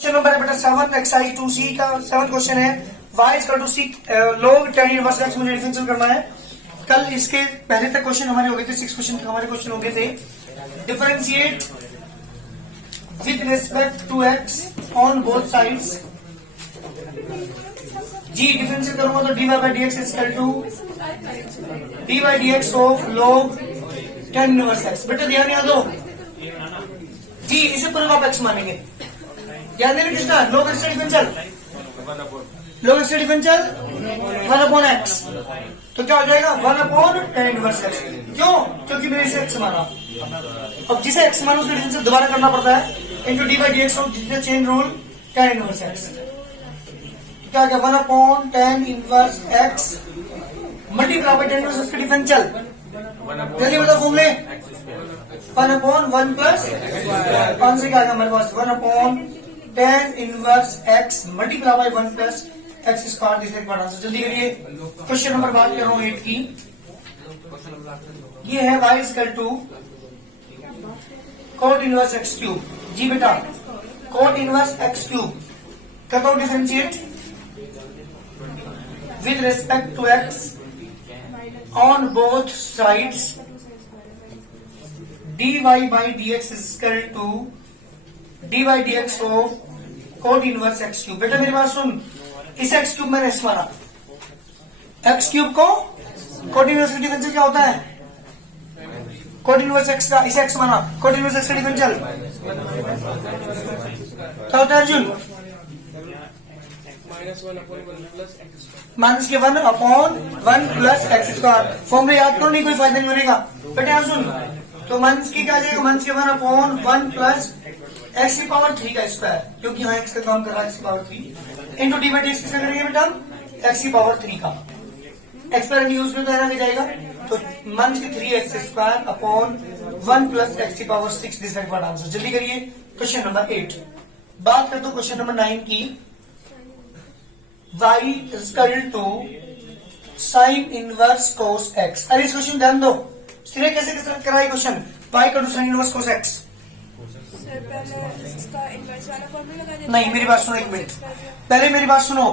Question number है बेटा 7 exercise 2C का 7 क्वेश्चन है y equal to C log tan inverse x मुझे डिफरेंशियल करना है। कल इसके पहले तक क्वेश्चन हमारे हो गए थे, 6 क्वेश्चन हमारे क्वेश्चन हो गए थे। Differentiate with respect to x on both sides. जी डिफरेंशियल करूंगा तो dy by dx equal to dy by dx of log tan inverse x। बेटा ध्यान याद दो जी, इसे पूरा आप x मानेंगे। याद नहीं कृष्णा, लोग x differential one upon x, तो क्या हो जाएगा 1 अपॉन tan इनवर्स एक्स। क्यों? क्योंकि मैंने इसे एक्स माना। अब जिसे एक्स माना उसका डिफरेंशियल दोबारा करना पड़ता है into d by d x of जिसने chain rule tan inverse x. क्या क्या 1 upon tan inverse x multiply by tan inverse x का डिफरेंशियल। जल्दी बता फॉर्मूले 1 अपॉन 1 प्लस कौन से क्या आएगा हमारे पास 1 upon tan inverse x multiply by 1 plus x square. This एक आंसर जल्दी करिए। क्वेश्चन नंबर बात कर रहा हूँ 8 की। ये है y equal to cot inverse x cube. जी बेटा कोट इनवर्स x क्यूब करता हूँ differentiate with respect to x on both sides dy by dx equal to d by d x of cot inverse x cube. बेटा मेरी बात सुन, इस x cube मैंने एक्स माना, एक्स क्यूब को कोट इनवर्स का डिफरेंशियल क्या होता है? कोट इनवर्स एक्स का इसे एक्स माना, कोट इनवर्स एक्स का डिफरेंशियल क्या होता है अर्जुन? माइनस के 1 upon 1 plus x square. Formula याद करो, नहीं कोई फायदा नहीं होगा। बेटा यहाँ सुन, तो माइनस की क्या आ जाएगा? माइनस के 1 अपॉन 1 प्लस एक्स की पावर 3 का स्क्वायर, क्योंकि यहाँ एक्स का काम कर रहा है एक्स की power 3 into d by d x किसका करेंगे बेटा? एक्स की पावर 3 का। एक्सपेरेंट यूज में तो आ जाएगा, तो माइनस के 3x square upon 1 plus x की पावर 6। This is answer. जल्दी करिए क्वेश्चन नंबर 8। बात करते हो क्वेश्चन नंबर 9 की। y equal to sine inverse cos x। अरे इस क्वेश्चन ध्यान दो, सिरे कैसे कैसे कराए question. y equal to sine inverse cos x। नहीं मेरी बात सुनो एक मिनट, पहले मेरी बात सुनो।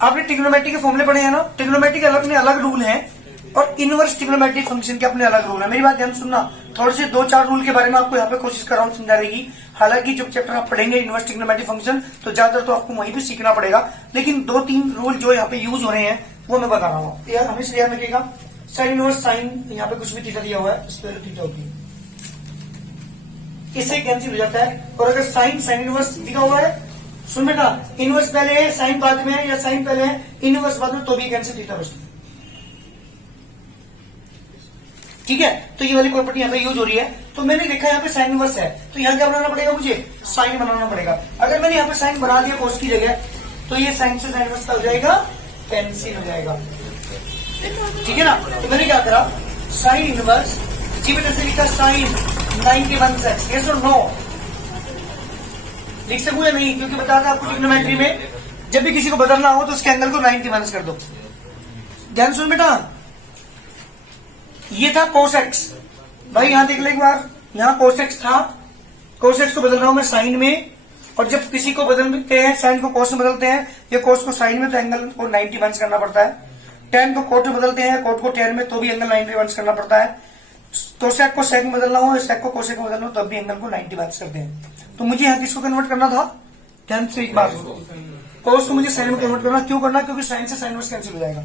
आपने ट्रिग्नोमेट्री के फॉर्मूले पढ़े हैं ना? ट्रिग्नोमेट्री के अपने अलग रूल हैं और इनवर्स ट्रिग्नोमेट्री फंक्शन के अपने अलग रूल है। मेरी बात ध्यान सुनना, थोड़े से 2-4 रूल के बारे में आपको यहाँ पे कोशिश कर रहा हूँ समझाने की। हालांकि जब चैप्टर आप पढ़ेंगे इनवर्स ट्रिग्नोमेट्री फंक्शन तो ज्यादातर तो आपको वहीं पे सीखना पड़ेगा, लेकिन 2-3 रूल जो यहाँ पे यूज हो रहे हैं वो मैं बता रहा हूँ। यार हमेशा याद रखिएगा, साइन इनवर्स साइन यहाँ पे कुछ भी थीटा दिया हुआ है, इस पर थीटा होगी, इससे कैंसिल हो जाता है। और अगर साइन साइन इनवर्स दिखा हुआ है, सुन बेटा, इनवर्स पहले है साइन बाद में है, या साइन पहले है इनवर्स बाद में, तो भी कैंसिल थीटा बचता है। ठीक है, तो ये वाली प्रॉपर्टी यहाँ पे यूज हो रही है। तो मैंने देखा यहाँ पे साइन इनवर्स है, तो यहाँ क्या बनाना पड़ेगा? मुझे साइन बनाना पड़ेगा। अगर मैंने यहाँ पे साइन बना दिया कोस की जगह, तो ये साइन से साइन इनवर्स का हो जाएगा, कैंसिल हो जाएगा। ठीक है ना? तो मैंने क्या करा, साइन इनवर्स जी बेटा से लिखा साइन 91 एक्स। यस और नो लिख सकूं या नहीं? क्योंकि बताया था आपको ट्रिग्नोमेट्री में जब भी किसी को बदलना हो तो उसके एंगल को 90 माइनस कर दो। ध्यान सुन बेटा, ये था कोस एक्स। भाई यहां देख ले एक बार, यहां कोस एक्स था, कोस एक्स को बदल रहा हूं मैं साइन में। और जब किसी को बदलते हैं साइन को कोस में बदलते हैं, ये कोस को साइन में तो एंगल को 90 माइनस करना पड़ता है। टेन को कोट में बदलते हैं, कोट को टेन में तो भी एंगल 90 माइनस करना पड़ता है। तो सेक को सेक में बदलना हो, सेक को कोसेक में बदलना हो, तब भी एंगल को 90 माइनस करते हैं। तो मुझे यहाँ किसको कन्वर्ट करना था? ध्यान से एक बार, कोस को मुझे साइन में कन्वर्ट करना। क्यों करना? क्योंकि साइन से साइन इनवर्स कैंसिल हो जाएगा।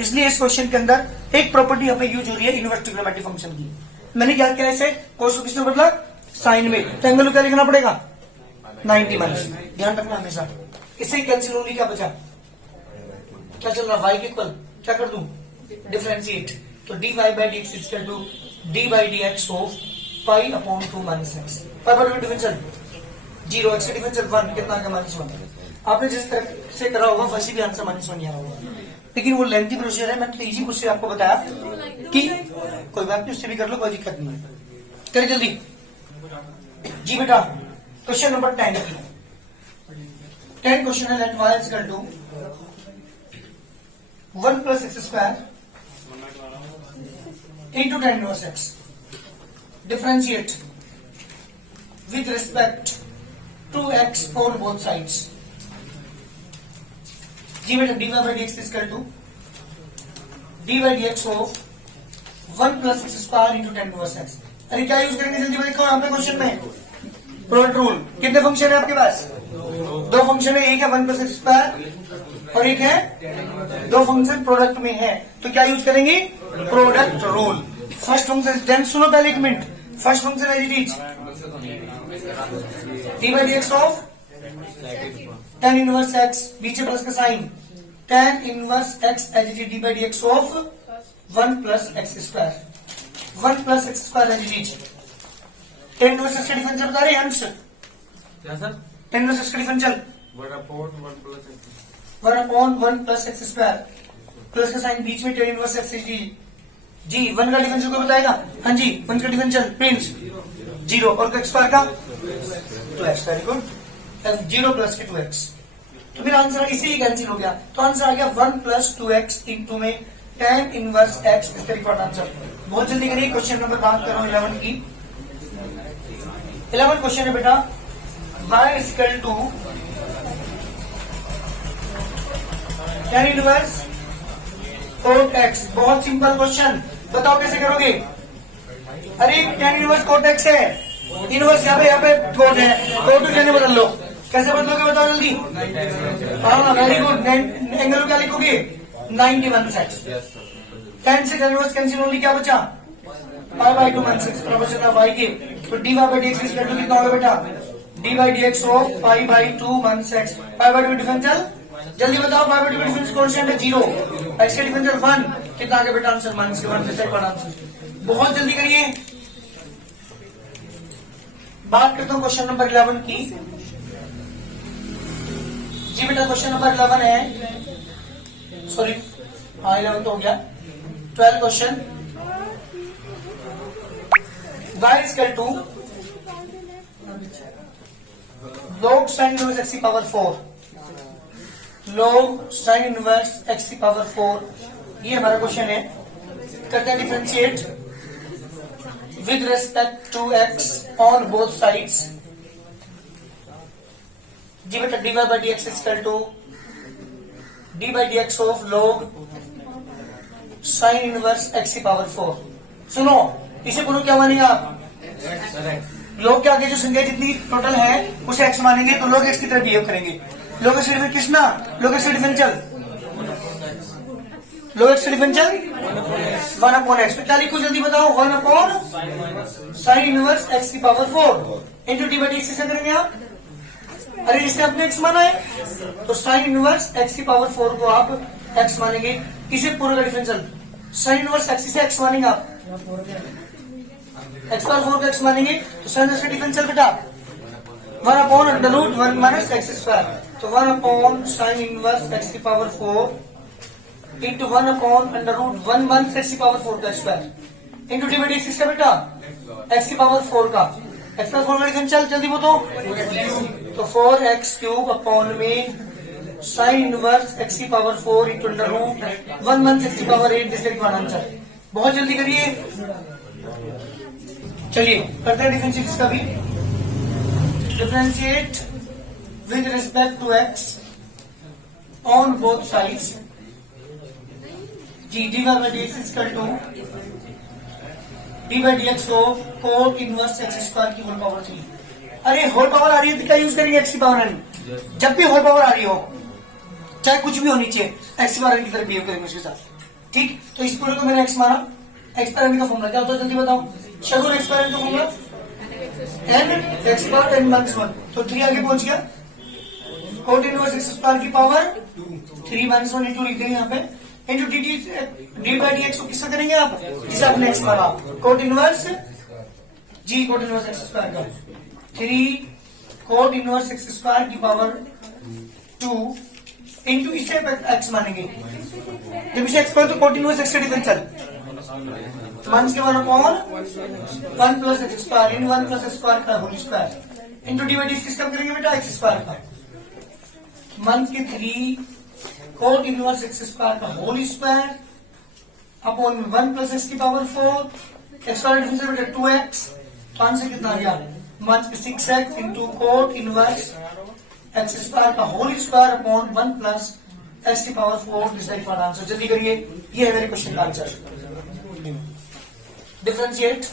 इसलिए इस क्वेश्चन के अंदर एक प्रॉपर्टी यहाँ पे यूज हो रही है इनवर्स ट्रिग्नोमेट्री फंक्शन की। मैंने क्या किया, इसे कोस को किसने बदला? साइन में, तो एंगल को क्या लिखना पड़ेगा? 90 माइनस। ध्यान रखना हमेशा। इससे कैंसिल होने क्या बचा? क्या चल रहा? y के इक्वल क्या कर दूं? डिफरेंशिएट, तो d y by d x equal to d by d x of pi upon 2 minus x. Pi पर डिफरेंशियल 0, एक्स का डिफरेंशियल 1, कितना का -1। आपने जिस तरह से करा होगा वैसे भी आंसर -1 ही आ होगा, लेकिन वो लेंथी प्रोसीजर है। मैंने तो इजी उससे आपको बताया कि कोई बात नहीं, उससे भी कर लो, कोई दिक्कत नहीं है। करिए जल्दी जी बेटा। क्वेश्चन नंबर 10 की 10 क्वेश्चन है। Let y equal to 1 plus x square into tan inverse x. Differentiate with respect 2x on both sides. जी बेटा dy by dx is equal to dy by dx of 1 plus x square into tan inverse x. अरे क्या use करेंगे जल्दी देखो यहाँ पे question में प्रोडक्ट रूल। कितने फंक्शन है आपके पास? दो फंक्शन है, एक है 1 प्लस एक्स स्क्वायर और एक है दो फंक्शन प्रोडक्ट में है, तो क्या यूज करेंगे? Product rule. First function then सुनो पहले एक मिनट, first function as it is d by d x of tan inverse x, बीच प्लस का sign, tan inverse x as it is d by d x of 1 plus x square, 1 plus x square as it is. Tan inverse x का differential बता रहे हैं अंश क्या sir? Tan inverse x का differential 1 upon 1 plus x। 1 upon 1 plus x square, plus का sign बीच में ten inverse x जी 1 का differential को बताएगा? हाँ जी 1 का डिफरेंशियल प्रिंस 0 और एक्स स्क्वायर का 2x, वेरी गुड, 0 प्लस के 2x, तो फिर आंसर इसी ही कैंसिल हो गया, तो आंसर आ गया 1 प्लस 2x इंटू में टेन इनवर्स एक्स, इसका रिकॉर्ड आंसर। बहुत जल्दी करिए, क्वेश्चन नंबर बात कर रहा हूँ 11 की। 11 क्वेश्चन है बेटा, y is equal to tan inverse cot x. बहुत सिंपल क्वेश्चन, बताओ कैसे करोगे? अरे टेन इनवर्स कोट एक्स है, इनवर्स यहाँ पे कोट है, कोट कहने बदल लो, कैसे बदलोगे बताओ जल्दी? हाँ वेरी गुड, एंगल क्या लिखोगे? 91 एक्स। 10 से टेन इनवर्स कैंसिल, ओनली क्या बचा? पाई बाई 2 वन सिक्स बचा था y के, तो d y by d x is equal to कितना होगा बेटा? D by d x of pi by 2 one six, pi by 2 differential जल्दी बताओ, पाई बाई 2 डिफरेंशियल कॉन्स्टेंट है 0, एक्स का डिफरेंशियल 1, कितना आगे बेटा आंसर? माइनस के 1 से आंसर। बहुत जल्दी करिए, बात करता हूं क्वेश्चन नंबर 11 की। जी बेटा क्वेश्चन नंबर 11 है, सॉरी हाँ 11 तो हो गया, 12 question. y is equal to log sin inverse x की power 4, log sin inverse x की पावर 4, ये हमारा क्वेश्चन है। करते हैं differentiate with respect to x on both sides. जी बेटा d y by d x equal to d by d x of log sin inverse x की power 4। सुनो इसे पूरा क्या मानेंगे आप? लोग के आगे जो संख्या जितनी टोटल है उसे x मानेंगे, तो लोग x की तरफ बिहेव करेंगे। लोग एक्स डिफरेंशियल कितना? लोग एक्स डिफरेंशियल, लोग एक्स डिफरेंशियल 1 अपॉन एक्स, क्या लिखो जल्दी बताओ? 1 अपॉन साइन इनवर्स x की power 4 into d by d x करेंगे आप। अरे इसने अपने x माना है, तो साइन इनवर्स x की पावर 4 को आप x मानेंगे, इसे पूरा का डिफरेंशियल साइन इनवर्स x से x मानेंगे आप, x पावर 4 को x मानेंगे, तो साइन इनवर्स का डिफरेंशियल बेटा 1 upon under root 1 minus x square, तो 1 अपॉन साइन इनवर्स x की power 4 into 1 upon under root 1 minus x की पावर 4 का square into d by d x का बेटा x की पावर 4 का, x पावर 4 का डिफरेंशियल जल्दी बताओ, तो 4x क्यूब अपॉन में साइन इनवर्स x की power 4 into under root 1 minus x की पावर 8, दिस इज आंसर। बहुत जल्दी करिए, चलिए करते हैं डिफरेंशिएट इसका भी। Differentiate with respect to x on both sides. जी d by d x equal to d by d x of cot inverse x square की होल पावर 3। अरे होल पावर आ रही है तो क्या यूज करेंगे? एक्स की पावर n, जब भी होल पावर आ रही हो चाहे कुछ भी हो नीचे, एक्स की पावर n की तरफ बिहेव करेंगे उसके साथ, ठीक। तो इस पूरे को मैंने एक्स माना, एक्स पावर n का फॉर्मूला क्या होता है जल्दी बताओ? शगुन एक्स पावर n का formula n x power n minus 1, तो 3 आगे पहुंच गया, कोट इनवर्स एक्स स्क्वायर की पावर 3 माइनस 1 इंटू लिख देंगे यहाँ पे, into d by d x को किससे करेंगे आप? जिसे आपने एक्स माना, कोट इनवर्स जी कोट इनवर्स एक्स स्क्वायर का 3 कोट इनवर्स एक्स स्क्वायर की पावर 2 इंटू इसे एक्स मानेंगे, जब इसे एक्स पर तो कोट इनवर्स एक्स का डिफरेंशियल माइनस के 1 upon 1 plus x square in 1 plus x square का whole square into d by d x कब करेंगे बेटा? एक्स स्क्वायर का माइनस के 3 कोट इनवर्स एक्स स्क्वायर का whole square upon 1 plus x की पावर 4, एक्स स्क्वायर डिफरेंशियल बेटा 2x, तो आंसर कितना आ गया? Six x into cot inverse x square का whole square upon 1 plus x की पावर 4 इज द आंसर। जल्दी करिए, ये है मेरे क्वेश्चन का answer. Differentiate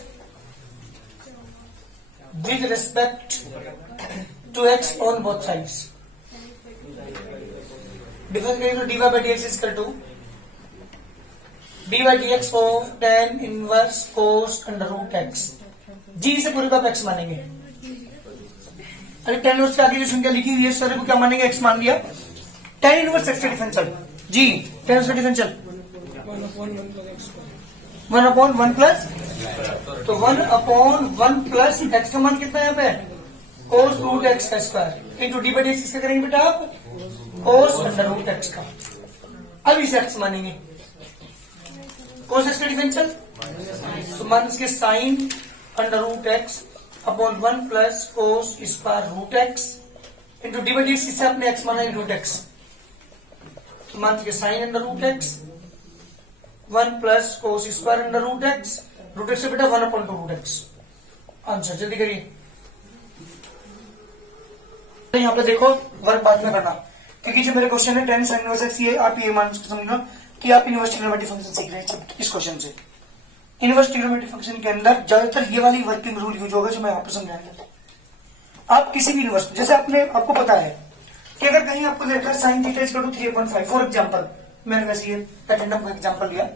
with respect to x on both sides. Difference करेंगे तो dy by dx is equal to dy by dx of tan inverse cos under root x. जी से पूरे का एक्स मानेंगे। अरे tan इनवर्स के आगे जो संख्या लिखी हुई है सारे को क्या मानेंगे, एक्स मान लिया। tan इनवर्स एक्स का डिफरेंशियल जी, tan इनवर्स का डिफरेंशियल 1/1 प्लस, तो 1/1 प्लस एक्स का मान कितना है यहाँ पे, cos रूट एक्स का square into d by d x किसका करेंगे बेटा आप, cos अंडर रूट एक्स का। अब इसे एक्स मानेंगे, cos एक्स का डिफरेंशियल तो मान इसके sine under root x upon 1 plus cos square root x into d by d x किससे आपने एक्स माना है रूट एक्स, तो मान इसके sine under root x 1 plus cos square under root x से बेटा 1/2 रूट एक्स। आंसर जल्दी करिए। यहाँ पे देखो वर्क बाद में करना, क्योंकि जो मेरे क्वेश्चन है tan sin इनवर्स एक्स, ये आप ये मान समझना कि आप इनवर्स ट्रिग्नोमेट्रिक फंक्शन सीख रहे हैं इस क्वेश्चन से। इनवर्स ट्रिग्नोमेट्रिक फंक्शन के अंदर ज्यादातर ये वाली वर्किंग रूल यूज होगा जो मैं यहाँ पे समझाने। आप किसी भी इनवर्स, जैसे आपको पता है कि अगर कहीं आपको देखा है sine theta is equal to 3/5 for example, मैंने वैसे ये एटेंडम का एग्जांपल लिया,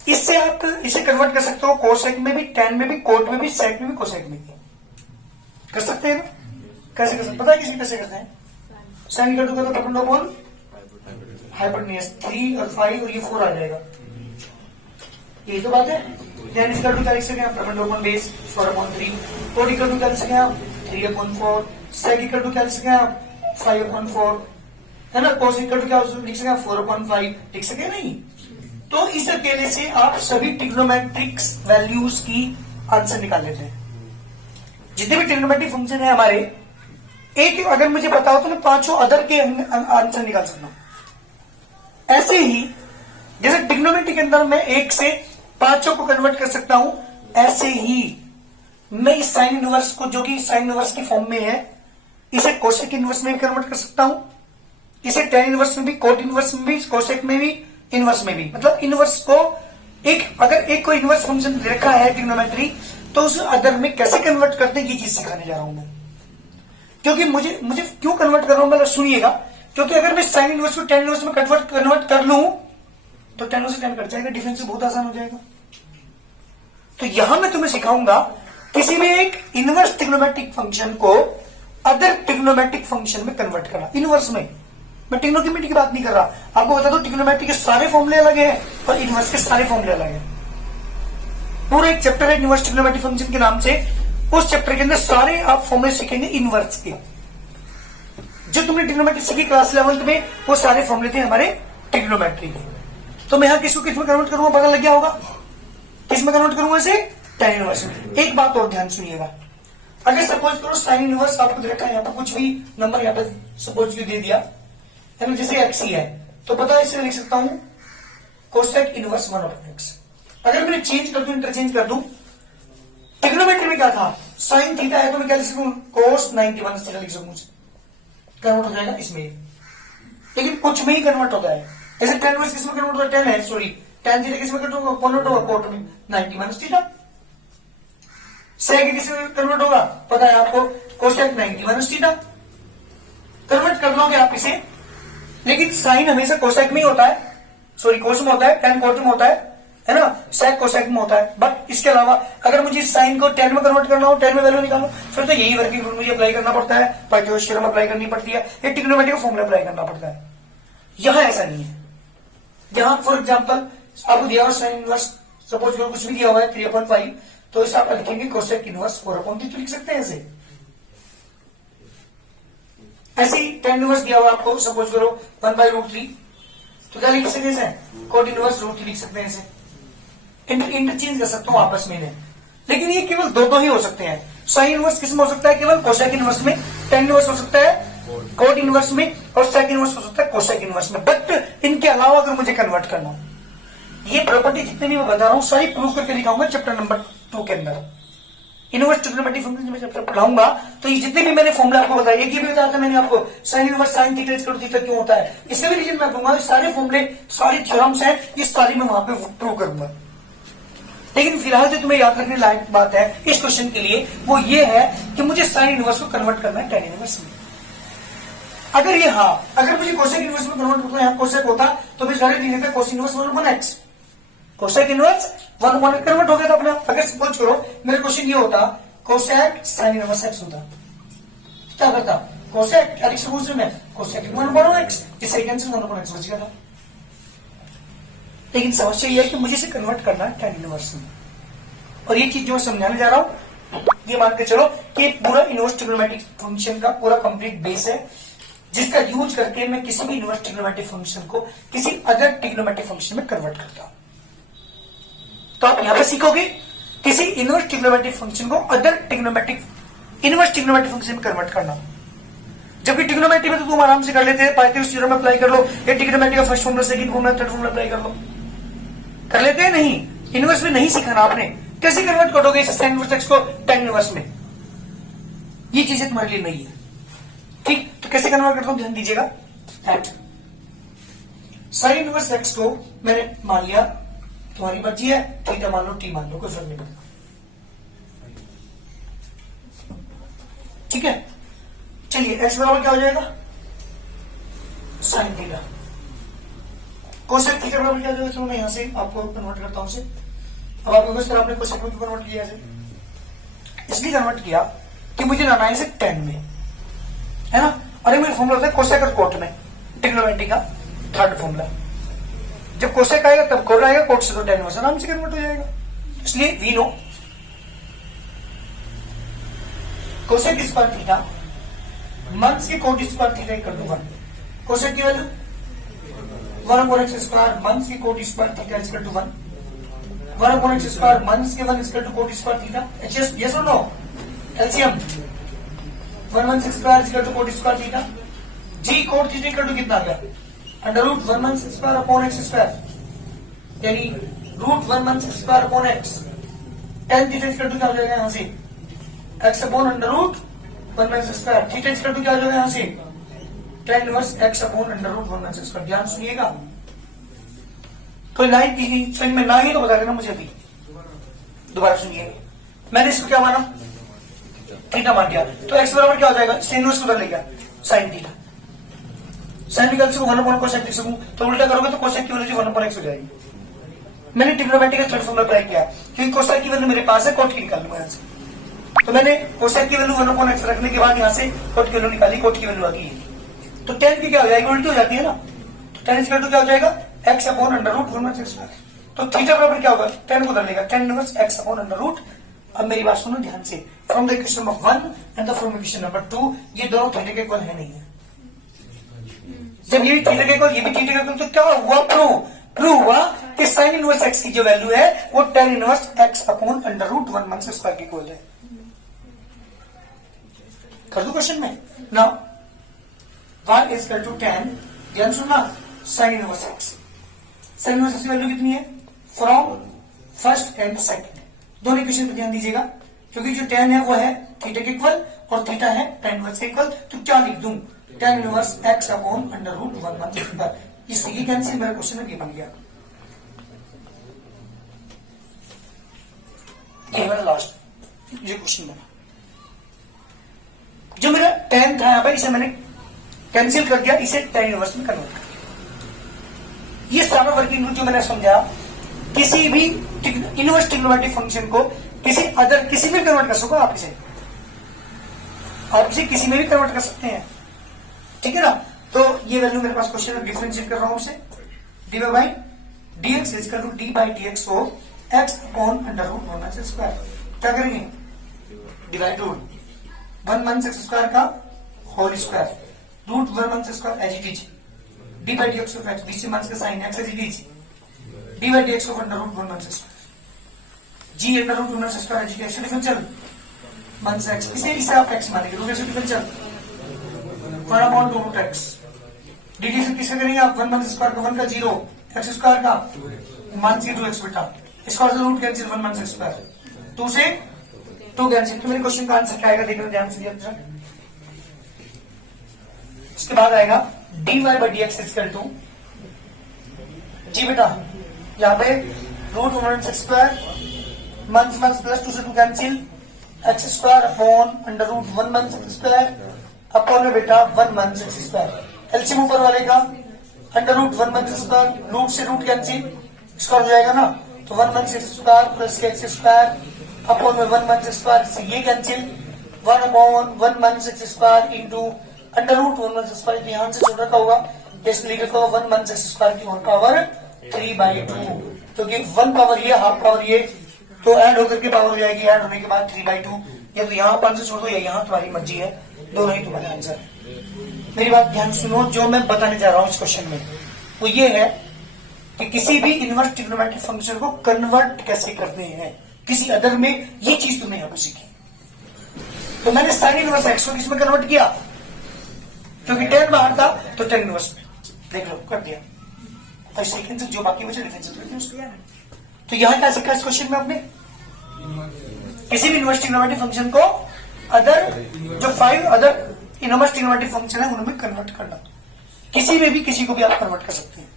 इससे आप इसे कन्वर्ट कर सकते हो कोसेक में भी, tan में भी, कोट में भी, सेक में भी, कोसेक में भी कर सकते हैं ना। कैसे कर सकते, पता है किसी कैसे करते हैं, साइन इक्वल टू करते हैं अपॉन हाइपोटेन्यूज 3 और 5 और ये 4 आ जाएगा, यही तो बात है। tan इक्वल टू क्या लिख सकते हैं, upon base 4/3, cot equal to क्या लिख सकते हैं आप 3/4, सेक इक्वल टू क्या लिख सकते हैं आप 5/4, है ना। कोस इक्वल टू क्या लिख सकते हैं 4/5 लिख सके नहीं। तो इस अकेले से आप सभी ट्रिग्नोमेट्रिक्स वैल्यूज की आंसर निकाल लेते हैं। जितने भी ट्रिग्नोमेट्रिक फंक्शन है हमारे, एक अगर मुझे बताओ तो मैं 5 अदर के आंसर निकाल सकता हूं। ऐसे ही जैसे ट्रिग्नोमेट्री के अंदर मैं 1 से 5 को कन्वर्ट कर सकता हूं, ऐसे ही मैं इस साइन इनवर्स को, जो कि साइन इनवर्स की फॉर्म में है, इसे कोसेक इनवर्स में भी कन्वर्ट कर सकता हूं, इसे tan इनवर्स में भी, कोट इनवर्स में भी, कोसेक में भी, इनवर्स में भी। मतलब इनवर्स को अगर एक कोई इनवर्स फंक्शन रखा है ट्रिग्नोमेट्री, तो उसे अदर में कैसे कन्वर्ट करते हैं ये चीज सिखाने जा रहा हूं मैं। क्योंकि मुझे क्यों कन्वर्ट कर रहा हूं मैं, सुनिएगा। क्योंकि अगर मैं साइन इनवर्स को tan इनवर्स में कन्वर्ट कर लूं तो tan से tan कट जाएगा, डिफरेंस बहुत आसान हो जाएगा। तो यहां मैं तुम्हें सिखाऊंगा किसी भी एक इनवर्स ट्रिग्नोमेट्रिक फंक्शन को अदर ट्रिग्नोमेट्रिक फंक्शन में कन्वर्ट करना। इनवर्स में मैं ट्रिग्नोमेट्री की बात नहीं कर रहा, आपको बता दो ट्रिग्नोमेट्री के सारे फॉर्मूले अलग हैं और इनवर्स के सारे फॉर्मूले अलग हैं। पूरा एक चैप्टर है इनवर्स ट्रिग्नोमेट्री फंक्शन के नाम से, उस चैप्टर के अंदर सारे आप फॉर्मूले सीखेंगे इनवर्स के। जो तुमने ट्रिग्नोमेट्री सीखी क्लास 11th में, वो सारे फॉर्मूले थे हमारे ट्रिग्नोमेट्री के। तो मैं यहां किसको किसमें कन्वर्ट करूंगा पता लग गया होगा, किसमें कन्वर्ट करूंगा इसे, tan इनवर्स में। एक बात और ध्यान सुनिएगा, अगर सपोज करो साइन इनवर्स आपको दे रखा है, यहाँ पर कुछ भी नंबर यहाँ पर सपोज दे दिया है, जैसे एक्स ही है, तो पता है इसे लिख सकता हूं कोसेक इनवर्स 1/x। अगर मैं चेंज कर दूं, इंटरचेंज कर दूं, ट्रिग्नोमेट्री में क्या था, साइन थीटा है तो मैं क्या लिख सकूं, कोस 91 थीटा लिख सकूं, कन्वर्ट हो जाएगा इसमें। लेकिन कुछ में ही कन्वर्ट होता है, जैसे tan इनवर्स किसमें कन्वर्ट होता है, tan है सॉरी, tan थीटा किसमें कन्वर्ट होगा, कोट में 91 थीटा। सेक किसमें कन्वर्ट होगा पता है आपको, कोसेक 91 थीटा। कन्वर्ट कर लोगे आप इसे, लेकिन साइन हमेशा कोसेक में ही होता है, सॉरी कोस में होता है, tan कोट में होता है ना, सेक कोसेक में होता है। बट इसके अलावा अगर मुझे साइन को tan में कन्वर्ट करना हो, tan में वैल्यू निकालो, फिर तो यही वर्किंग रूल मुझे अप्लाई करना पड़ता है, पाइथागोरस थ्योरम अप्लाई करनी पड़ती है, ये ट्रिग्नोमेट्री का फॉर्मूला अप्लाई करना पड़ता है। यहां ऐसा नहीं है, यहां फॉर एग्जाम्पल आपको दिया हुआ साइन इनवर्स, सपोज करो कुछ भी दिया हुआ है 3/5, तो इसे आप लिखेंगे कोसेक इनवर्स 4/3 लिख सकते हैं ऐसे। ऐसे ही tan इनवर्स दिया हुआ आपको, सपोज करो 1/√3, तो क्या लिख सकते हैं, कोट इनवर्स √3 लिख सकते हैं ऐसे। इंटरचेंज कर सकता हूं आपस में, लेकिन ये केवल दो ही हो सकते हैं। साइन इनवर्स किसमें हो सकता है, केवल कोसेक इनवर्स में, tan इनवर्स हो सकता है कोट इनवर्स में, और सेक इनवर्स हो सकता है कोसेक इनवर्स में। बट इनके अलावा अगर मुझे कन्वर्ट करना हो, ये प्रॉपर्टी जितने भी मैं बता रहा हूं सारी प्रूव करके दिखाऊंगा चैप्टर नंबर 2 के अंदर। इनवर्स ट्रिग्नोमेट्रिक फंक्शन में जब पढ़ाऊंगा तो ये जितने भी मैंने फॉर्मूला आपको बताया, एक ही भी बताया था मैंने आपको, sine inverse sine theta equal to theta क्यों होता है, इससे भी रीजन मैं दूंगा, सारे फॉर्मूले सारी थ्योरम्स हैं, ये सारी मैं वहां पे प्रूव करूंगा। लेकिन फिलहाल जो तुम्हें याद रखने लायक बात है इस क्वेश्चन के लिए वो ये है कि मुझे साइन इनवर्स को कन्वर्ट करना है टेन इनवर्स में। अगर ये अगर मुझे कोसेक इनवर्स में कन्वर्ट करना है, कोसेक होता तो मैं डायरेक्ट लिख देता cos inverse 1/x, cosec inverse 1/x convert हो गया था अपना। अगर सपोज करो मेरा क्वेश्चन ये होता कोसेक साइन इनवर्स x होता, क्या करता, कोसेक अधिक से पूछ में कोसेक 1/x, इससे कैंसिल 1/x बच गया था। लेकिन समस्या ये है कि मुझे इसे कन्वर्ट करना है tan इनवर्स में, और ये चीज जो मैं समझाने जा रहा हूं ये मान के चलो कि पूरा इनवर्स ट्रिग्नोमेट्रिक फंक्शन का पूरा कंप्लीट बेस है, जिसका यूज करके मैं किसी भी इनवर्स ट्रिग्नोमेट्रिक फंक्शन को किसी अदर ट्रिग्नोमेट्रिक फंक्शन में कन्वर्ट करता हूं। तो आप यहां पे सीखोगे किसी इनवर्स ट्रिग्नोमेट्रिक फंक्शन को अदर इनवर्स ट्रिग्नोमेट्रिक फंक्शन में कन्वर्ट करना। जबकि ट्रिग्नोमेट्री में तो तुम आराम से कर लेते हैं, पाइथागोरस थ्योरम में अप्लाई कर लो, या ट्रिग्नोमेट्री का first formula second formula third formula apply कर लेते हैं। नहीं, इनवर्स में नहीं सीखा ना आपने, कैसे कन्वर्ट करोगे इस साइन इनवर्स एक्स को tan इनवर्स में, ये चीजें तुम्हारे लिए नहीं है। ठीक, तो कैसे कन्वर्ट करता हूं ध्यान दीजिएगा। एट साइन इनवर्स एक्स को मैंने मान लिया, तुम्हारी मर्जी है, थीटा मान लो, टी मान लो, कोई फर्क नहीं पड़ता। ठीक है, चलिए एक्स बराबर क्या हो जाएगा, साइन थीटा। कोसेक थीटा बराबर क्या हो जाएगा, चलो मैं यहां से आपको कन्वर्ट करता हूं इसे। अब आपको किस तरह आपने कोसेक में कन्वर्ट किया है, इसलिए कन्वर्ट किया कि मुझे लाना है इसे tan में, है ना। अरे मेरा फॉर्मूला होता है कोसेक और कोट में, ट्रिग्नोमेट्री का थर्ड फॉर्मूला। जब कोसेक आएगा तब कोट आएगा, कोट से तो tan इनवर्स आराम से कन्वर्ट हो जाएगा। इसलिए we know cosec square theta minus की cot square theta equal to 1। Cosec की वैल्यू 1/x स्क्वायर मंस की cot square theta equal to 1। 1/x square minus के 1 equal to cot square theta, yes और no, LCM 1/x square equal to cot square theta. जी cot theta equal to कितना आ गया, √1/x square upon x square, यानी √1/x square upon x। tan theta equal to क्या हो जाएगा यहां से, x upon √1/x square. Theta equal to क्या हो जाएगा यहां से, tan inverse x upon √1/x square. ध्यान सुनिएगा, कोई लाइन दी समझ में ना आई तो बता देना मुझे अभी, दोबारा सुनिए। मैंने इसको क्या माना, थीटा मान दिया, तो x बराबर क्या हो जाएगा, sin इनवर्स उधर लेगा साइन थीटा। साइन निकाल सकूं 1 कोसेक लिख सकूं, तो उल्टा करोगे तो कोसेक की वैल्यू 1/x हो जाएगी। मैंने ट्रिग्नोमेट्री का थर्ड फॉर्मूला अप्लाई किया क्योंकि कोसेक की वैल्यू मेरे पास है, कोट की निकाल लूंगा यहां से। तो मैंने कोसेक की वैल्यू 1/x रखने के बाद यहां से कोट की वैल्यू निकाली, कोट की वैल्यू आ गई। तो tan की क्या हो जाएगी, उल्टी हो जाती है ना, तो tan इक्वल टू क्या हो जाएगा, x अपॉन √1/x स्क्वायर। तो थीटा बराबर क्या होगा, tan को उधर लेगा, tan इनवर्स x अपॉन √। अब मेरी बात सुनो ध्यान से, from the equation number 1 and the from equation number 2, ये दोनों थीटा के इक्वल है नहीं है। जब ये थीटा के इक्वल, ये भी थीटा के इक्वल, तो क्या हुआ, प्रूव हुआ कि साइन इनवर्स x की जो वैल्यू है वो tan inverse x upon √1/x square की इक्वल है। कर दो क्वेश्चन में now, y is equal to tan, ध्यान सुनना, sine inverse x। Sine inverse x की वैल्यू कितनी है, फ्रॉम फर्स्ट एंड सेकंड, दोनों इक्वेशन पे ध्यान दीजिएगा, क्योंकि जो tan है वो है थीटा के इक्वल और थीटा है tan इनवर्स के इक्वल। तो क्या लिख दूं, tan inverse x upon √1/x square. इससे ये कैंसिल, मेरा क्वेश्चन में ये बन गया। ये मेरा लास्ट ये क्वेश्चन बना, जो मेरा tan था यहाँ पर, इसे मैंने कैंसिल कर दिया, इसे tan इनवर्स में कन्वर्ट कर दिया। ये सारा वर्किंग रूल जो मैंने समझा, किसी भी इनवर्स ट्रिग्नोमेट्रिक फंक्शन को किसी में कन्वर्ट कर सको, आप इसे किसी में भी कन्वर्ट कर सकते हैं, ठीक है ना। तो ये वैल्यू मेरे पास क्वेश्चन में डिफरेंशिएट कर रहा हूं उसे, dy by dx is equal to d by dx of x upon √1/x square. क्या करेंगे, डिवाइड रूल 1/x स्क्वायर का whole square, √1/x square as it is, d by dx of x, बीच में का sine x as it is, d by dx of √1/x square, g √1/x square as it is, differential 1x, इसे आप x मानेंगे, root से differential 1/√x। dt से किसे करेंगे आप, 1/x स्क्वायर का 1 का 0, x स्क्वायर का मान से 2x बेटा, स्क्वायर से रूट कैंसिल, 1/x स्क्वायर 2 से टू कैंसिल। तो मेरे क्वेश्चन का आंसर क्या आएगा, देखना ध्यान से दिया। उसके बाद आएगा dy by d x equal to, जी बेटा यहाँ पे root 1 square minus minus plus 2 से 2 cancel, x square upon under root 1 month square upon में बेटा 1 मंथ एक्स स्क्वायर। एलसीएम ऊपर वाले का under root 1 month square, root से रूट कैंसिल, स्क्वायर हो जाएगा ना, तो 1 मंथ एक्स स्क्वायर प्लस के एक्स स्क्वायर अपॉन में 1 मंथ स्क्वायर से ये cancel, 1 upon 1 month x square into under root 1 month square, ध्यान से छोटा का होगा, इसलिए लिख रखा होगा 1 मंथ एक्स स्क्वायर की 1 पावर 3/2, क्योंकि 1 पावर ये हाफ पावर ये, तो ऐड होकर के पावर हो जाएगी, ऐड होने के बाद 3/2, या तो यहाँ 5 से छोड़ दो या यहाँ, तुम्हारी मर्जी है, दोनों ही तुम्हारे आंसर है। मेरी बात ध्यान सुनो, जो मैं बताने जा रहा हूँ इस क्वेश्चन में वो ये है कि किसी भी इनवर्स ट्रिग्नोमेट्रिक फंक्शन को कन्वर्ट कैसे करते हैं किसी अदर में, ये चीज तुमने यहाँ पर सीखी। तो मैंने साइन इनवर्स एक्स को किसमें कन्वर्ट किया, क्योंकि 10 बाहर था तो 10 इनवर्स में, देख लो कर दिया, और सेकंड से जो बाकी बचे डिफरेंशियल करके उसको। तो यहाँ क्या सीखा इस क्वेश्चन में आपने, किसी भी इनवर्स ट्रिग्नोमेट्रिक फंक्शन को अदर जो 5 अदर इनवर्स ट्रिग्नोमेट्रिक फंक्शन है उनमें कन्वर्ट करना। किसी में भी किसी को भी आप कन्वर्ट कर सकते हैं,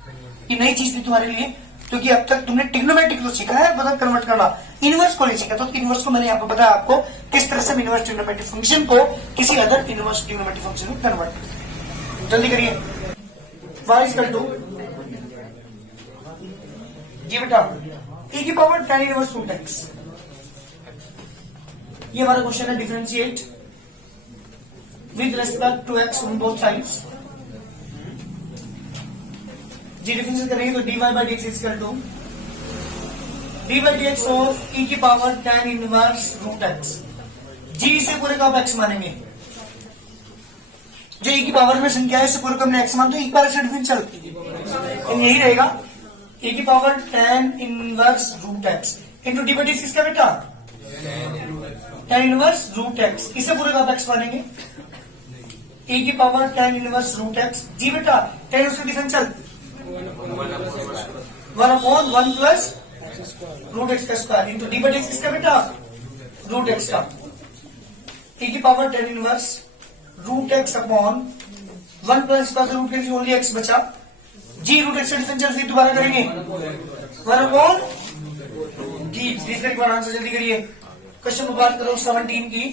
ये नई चीज थी तुम्हारे लिए, क्योंकि अब तक तुमने ट्रिग्नोमेट्रिक तो सीखा है, मतलब कन्वर्ट करना, इनवर्स को नहीं सीखा। तो इनवर्स को मैंने यहाँ पर बताया आपको किस तरह से इनवर्स ट्रिग्नोमेट्रिक फंक्शन को किसी अदर इनवर्स ट्रिग्नोमेट्रिक फंक्शन में कन्वर्ट करते हैं। जल्दी करिए, y इक्वल टू, जी बेटा e की power tan inverse root x, ये हमारा क्वेश्चन है, differentiate with respect to x on both sides. जी डिफरेंशिएट करेंगे तो dy by d x equal to d by d x of e की power tan inverse root x। जी से पूरे का आप x मानेंगे, जो e की पावर में संख्या है इससे पूरे को हमने x मान, तो एक बार से डिफरेंशियल यही रहेगा, e की power tan inverse root x into d by d x किसका बेटा, tan इनवर्स रूट x, इसे पूरे का आप x मानेंगे, e की power tan inverse root x। जी बेटा tan उसका differential 1 upon 1 plus root x का square into d by d x किसका बेटा, रूट एक्स का, e की power tan inverse root x upon 1 plus का रूट एक्स, ओनली एक्स बचा, जी रूट एक्स का डिफरेंशियल से दोबारा करेंगे 1 अपॉन डी। तीसरे बार आंसर जल्दी करिए, क्वेश्चन पर बात करो 17 की।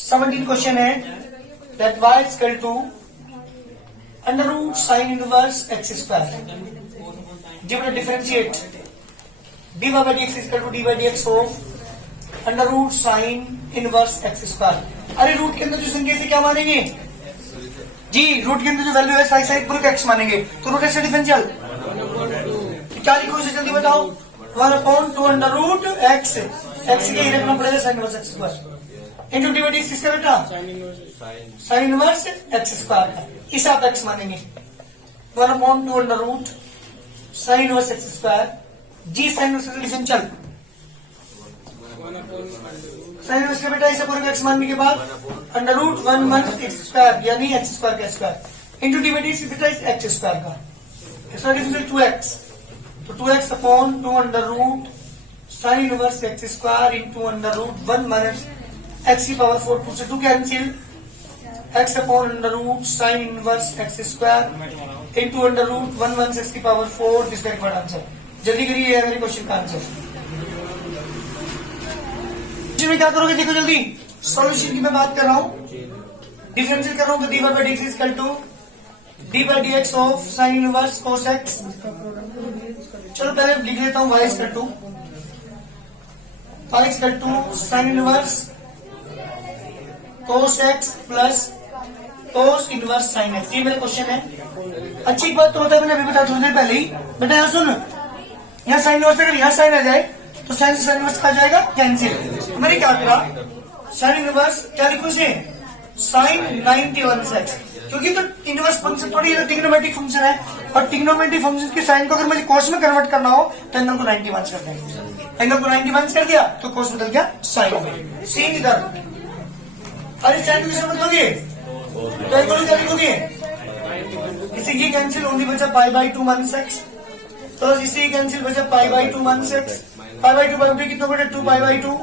17 क्वेश्चन है that y equal to under root sine inverse x square, जी बेटा differentiate dy by d x equal to d by d x of under root sine inverse x square. अरे रूट के अंदर जो संख्या से क्या मानेंगे जी, रूट के अंदर जो वैल्यू है साइड साइड पूरे का एक्स मानेंगे, तो रूट एक्स का डिफरेंशियल क्या लिखो इसे जल्दी बताओ, 1 upon 2 under root x, x के ही रखना पड़ेगा sine inverse x square into d by d x किसका बेटा, साइन इनवर्स एक्स स्क्वायर का, इसे आप एक्स मानेंगे, 1 upon 2 under root sine inverse x square, जी साइन इनवर्स का डिफरेंशियल साइन इनवर्स का बेटा, इसे पूरे का एक्स मानने के बाद under root 1 month x square यानी एक्स स्क्वायर का square into d by d x बेटा एक्स स्क्वायर का, इसका डिफरेंशियल 2x, तो 2x upon 2 under root sine inverse x square into under root 1 minus x की पावर 4, 2 से 2 cancel, x upon under root sine inverse x square into under root 1 minus x की power 4, this का answer. जल्दी करिए मेरे question का answer. में क्या करोगे देखो जल्दी, सॉल्यूशन की मैं बात कर रहा हूं, डिफरेंशियल कर रहा हूं, तो d by d x equal to d by d x of sine inverse cos x. चलो पहले लिख लेता हूं y equal to sine inverse cos x plus cos inverse sine x, ये मेरा क्वेश्चन है। अच्छी बात तो होता है, मैंने अभी बताया थोड़ी देर पहले ही, बेटा यहाँ सुन, यहाँ साइन इनवर्स अगर यहाँ साइन आ जाए तो साइन से साइन इनवर्स आ जाएगा कैंसिल। मैंने क्या करा, साइन इनवर्स क्या लिखो इसे, साइन 91 एक्स, क्योंकि तो इनवर्स फंक्शन थोड़ी ट्रिग्नोमेट्रिक फंक्शन है, और ट्रिग्नोमेट्रिक फंक्शन के साइन को अगर मुझे कोस में कन्वर्ट करना हो तो एंगल को 90 कर देंगे, एंगल को 90 कर दिया तो कोस बदल गया साइन में, सीन इधर, अरे साइन किसे बदलोगे तो एंगल क्या लिखोगे, इसे ये कैंसिल ओनली बचा पाई बाई 2 माइनस एक्स, तो इसे कैंसिल बचा पाई by 2 minus x, pi by 2 कितना बटे 2 पाई बाई 2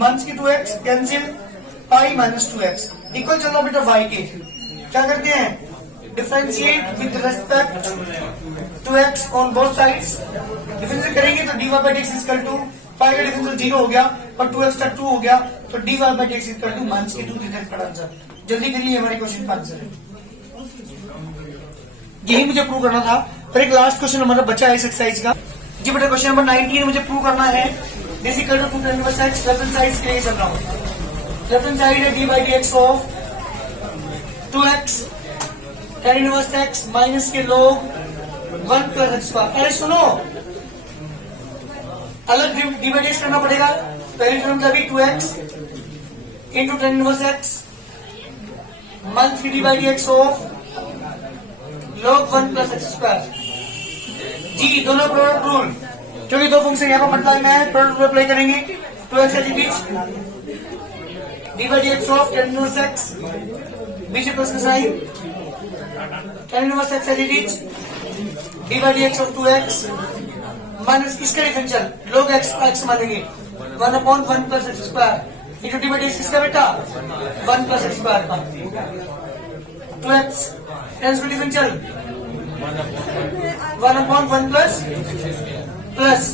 माइनस की 2x cancel, pi minus 2x equal चल रहा बेटा y के। क्या करते हैं, differentiate with respect to x on both sides. Differentiate करेंगे तो dy by dx equal to pi का डिफरेंशियल 0 हो गया और 2x का 2 हो गया, तो dy by dx equal to minus की 2 का आंसर। जल्दी करिए, हमारे क्वेश्चन का आंसर है। यही मुझे प्रूव करना था। और एक लास्ट क्वेश्चन हमारा बचा है इस एक्सरसाइज का जी बेटा। क्वेश्चन नंबर 19 मुझे प्रूव करना है। This equal to 2 tan inverse x, left hand side के लिए चल रहा हूँ। लेफ्ट हैंड साइड है dy by dx of 2x tan inverse x minus के log 1 प्लस एक्स स्क्वायर। अरे सुनो, अलग dy बाई dx करना पड़ेगा। पहली टर्म का भी 2x into tan inverse x minus की dy by dx of log 1 plus x square. जी दोनों प्रोडक्ट रूल, क्योंकि दो फंक्शन यहाँ पर मतलब में प्रोडक्ट रूल अप्लाई करेंगे। 2x के बीच dy by dx of tan inverse x, बीच में प्लस का साइन, tan इनवर्स x के बीच dy by dx of 2x minus इसका डिफरेंशियल log x मानेंगे 1/1 plus x square into dy by dx किसका बेटा 1 प्लस एक्स स्क्वायर का 2x टेंस differential 1/1 plus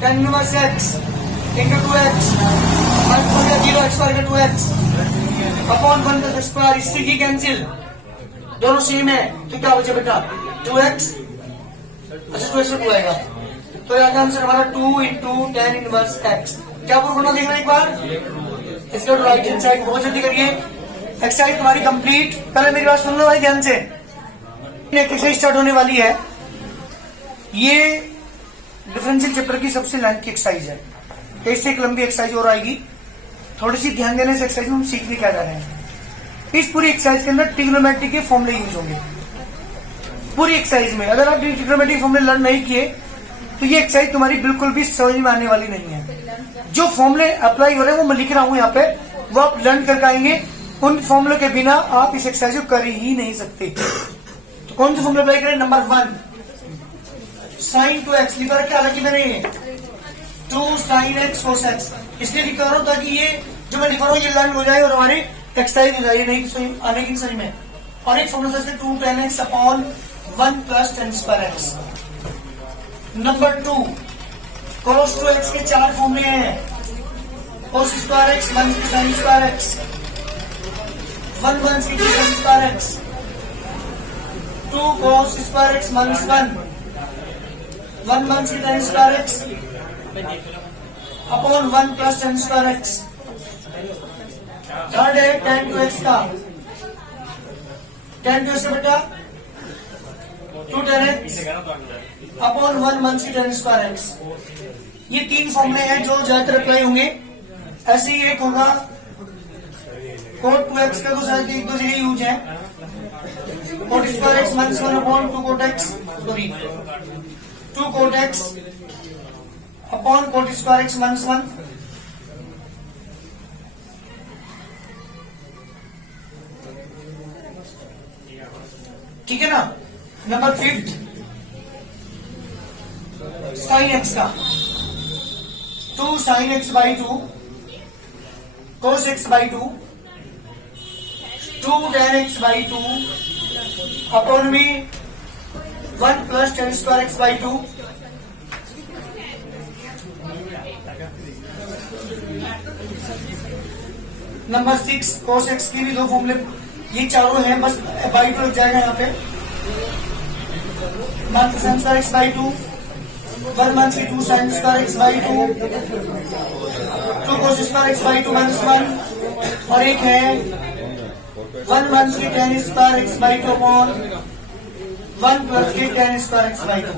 tan inverse x into 2x minus हो गया 0 एक्स स्क्वायर का 2x upon 1 plus x square. इससे ही कैंसिल, दोनों सेम है तो क्या बचे बेटा 2x। अच्छा 2x से 2 आएगा, तो यहाँ का आंसर हमारा 2 इंटू tan इनवर्स x। क्या प्रूव करना देखना एक बार, इसका राइट हैंड साइड बहुत जल्दी करिए। एक्सरसाइज तुम्हारी कंप्लीट। पहले मेरी बात सुन लो भाई ध्यान से, एक्सरसाइज स्टार्ट होने वाली है। ये डिफरेंशियल चैप्टर की सबसे लेंथ की एक्सरसाइज है। इससे एक लंबी एक्सरसाइज और आएगी, थोड़ी सी ध्यान देने से एक्सरसाइज में हम सीखने क्या जा रहे हैं। इस पूरी एक्सरसाइज के अंदर ट्रिग्नोमेट्री के फॉर्मूले यूज होंगे पूरी एक्सरसाइज में। अगर आप ट्रिग्नोमेट्री फॉर्मूले लर्न नहीं किए तो ये एक्सरसाइज तुम्हारी बिल्कुल भी समझ में आने वाली नहीं है। जो फॉर्मूले अप्लाई हो रहे हैं वो मैं लिख रहा हूं यहाँ पे, वो आप लर्न करके आएंगे। उन फॉर्मूलों के बिना आप इस एक्सरसाइज को कर ही नहीं सकते। तो कौन से फॉर्मूले अप्लाई करें, नंबर 1 साइन 2x लिखा रखा, हालांकि मैंने 2 sin x cos x इसलिए लिखा रहा हूं ताकि ये जो मैं लिखा रहा हूँ ये लर्न हो जाए और हमारी एक्सरसाइज हो जाए, नहीं आने की सही में। और एक फॉर्मूला से 2 tan x upon 1 plus tan square x। Number 2 cos 2x के 4 फॉर्मूले हैं, cos square x minus sin square x, 1 minus की sin square x, 2 cos square x minus 1 minus की tan square x upon 1 plus tan square x। Third है tan 2x का, tan 2x का बेटा 2 tan x upon 1 minus की tan square x। ये 3 फॉर्मूले हैं जो ज्यादातर अप्लाई होंगे। ऐसे ही एक होगा cot 2x का, तो शायद एक दो जगह यूज है, cot square x minus 1 upon 2 cot x, sorry 2 cot x upon cot square x minus 1। ठीक है ना। नंबर 5 साइन x का 2 sin x by 2 cos x by 2 2 tan x by 2 upon में 1 plus tan square x by 2। Number 6 cos x की भी 2 फॉर्मूले, ये चारों हैं, बस बाई 2 लग जाएगा यहाँ पे। Minus sin square x by 2, 1 minus की 2 sin square x by 2, 2 cos square x by 2 minus 1, और एक है 1 माइनस की tan square x by 2 upon 1 plus की tan स्क्वायर x बाई 2।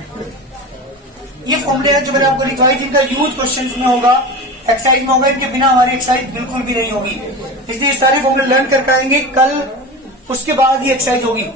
ये फॉर्मूले हैं जो मैंने आपको लिखवाई, जिनका यूज क्वेश्चन में होगा, एक्सरसाइज में होगा। इनके बिना हमारी एक्सरसाइज बिल्कुल भी नहीं होगी, इसलिए सारे फॉर्मूले लर्न करके आएंगे कल, उसके बाद ही एक्सरसाइज होगी।